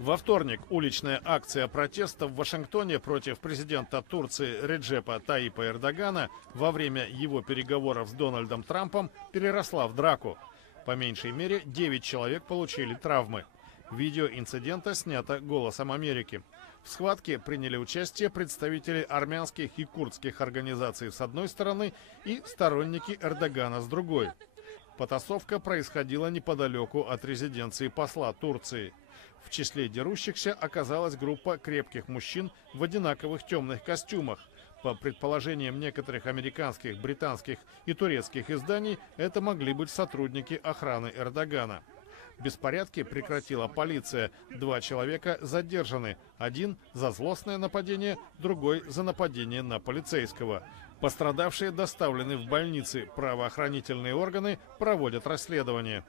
Во вторник уличная акция протеста в Вашингтоне против президента Турции Реджепа Таипа Эрдогана во время его переговоров с Дональдом Трампом переросла в драку. По меньшей мере 9 человек получили травмы. Видео инцидента снято «Голосом Америки». В схватке приняли участие представители армянских и курдских организаций с одной стороны и сторонники Эрдогана с другой. Потасовка происходила неподалеку от резиденции посла Турции. В числе дерущихся оказалась группа крепких мужчин в одинаковых темных костюмах. По предположениям некоторых американских, британских и турецких изданий, это могли быть сотрудники охраны Эрдогана. Беспорядки прекратила полиция. 2 человека задержаны. Один за злостное нападение, другой за нападение на полицейского. Пострадавшие доставлены в больницы. Правоохранительные органы проводят расследование.